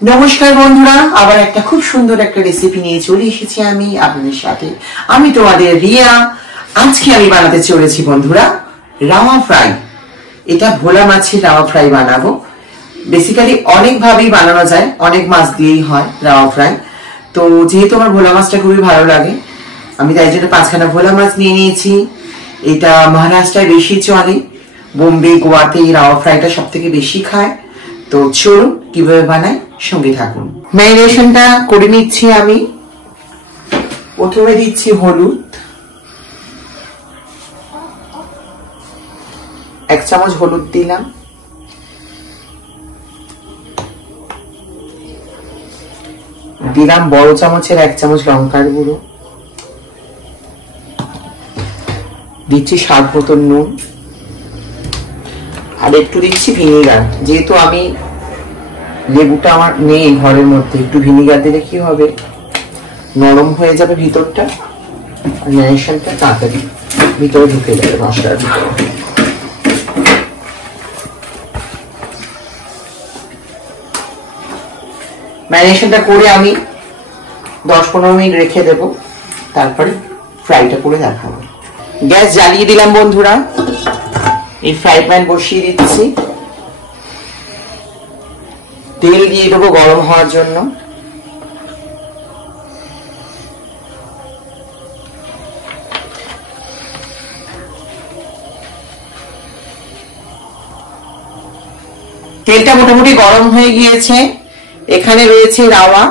নমস্কার বন্ধুরা, আবার একটা খুব সুন্দর একটা রেসিপি নিয়ে চলে এসেছি আমি আপনাদের সাথে। আমি তোমাদের রিয়া। আজকে আমি বানাতে চলেছি বন্ধুরা রাওয়া ফ্রাই। এটা ভোলা মাছের রাওয়া ফ্রাই বানাবো। বেসিক্যালি অনেক ভাবেই বানানো যায়, অনেক মাছ দিয়েই হয় রাওয়া ফ্রাই। তো যেহেতু আমার ভোলা মাছটা খুবই ভালো লাগে, আমি তাই জন্য 5খানা ভোলা মাছ নিয়ে নিয়েছি। এটা মহারাষ্ট্রায় বেশি চলে, বোম্বে গোয়াতে এই রাওয়া ফ্রাইটা সব থেকে বেশি খায়। তো চলুন কিভাবে বানাই, সঙ্গে থাকুন। ম্যারিনেশনটা করে নিচ্ছি আমি। প্রথমে দিচ্ছি হলুদ, 1 চামচ হলুদ দিলাম। দিলাম বড় চামচের 1 চামচ লঙ্কার গুঁড়ো। দিচ্ছি স্বাদ মতো নুন, আর একটু দিচ্ছি ভিনিগার। যেহেতু আমি লেবুটা আমার নেই ঘরের মধ্যে, একটু ভিনিগার দিলে কি হবে, নরম হয়ে যাবে ভিতরটা, আর ম্যারিনেশনটা তাড়াতাড়ি ভিতরে ঢুকে যাবে মশলার ভিতরে। ম্যারিনেশনটা করে আমি 10-15 মিনিট রেখে দেব, তারপরে ফ্রাইটা করে দেখাবো। গ্যাস জ্বালিয়ে দিলাম বন্ধুরা, এই ফ্রাই প্যান বসিয়ে দিচ্ছি। তেল দিয়ে দেবো গরম হওয়ার জন্য। তেলটা মোটামুটি গরম হয়ে গিয়েছে। এখানে রয়েছে রাওয়া,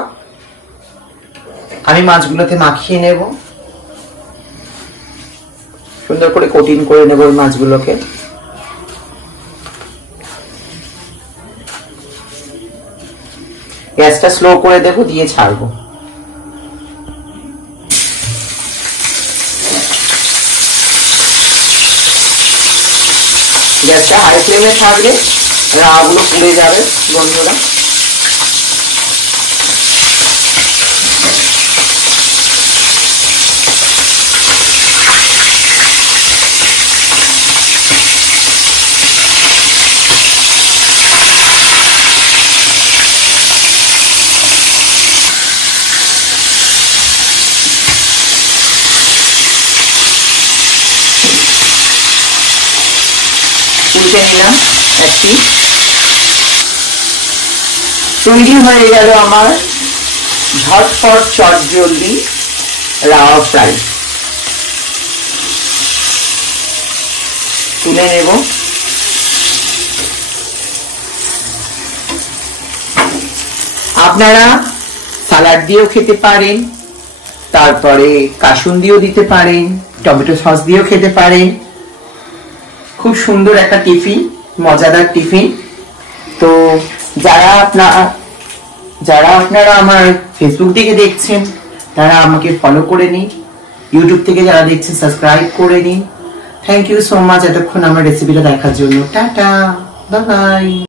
আমি মাছগুলোতে মাখিয়ে নেব, সুন্দর করে কোটিং করে নেব ওই মাছগুলোকে। গ্যাসটা স্লো করে দেবো, দিয়ে ছাড়বো। গ্যাসটা হাই ফ্লেমে থাকলে রাওয়াগুলো পুড়ে যাবে বন্ধুরা। উল্টে নিলাম একটি। তৈরি হয়ে গেল আমার ঝটপট চটজলদি রাওয়া ফ্রাই। তুলে নেব। আপনারা সালাড দিয়েও খেতে পারেন, তারপরে কাসুন দিয়েও দিতে পারেন, টমেটো সস দিয়েও খেতে পারেন। খুব সুন্দর একটা টিফিন, মজাদার টিফিন। তো যারা আপনারা আমার ফেসবুক থেকে দেখছেন তারা আমাকে ফলো করে নিন, ইউটিউব থেকে যারা দেখছেন সাবস্ক্রাইব করে নিন। থ্যাংক ইউ সো মাচ এতক্ষণ আমার রেসিপিটা দেখার জন্য। Tata, bye bye.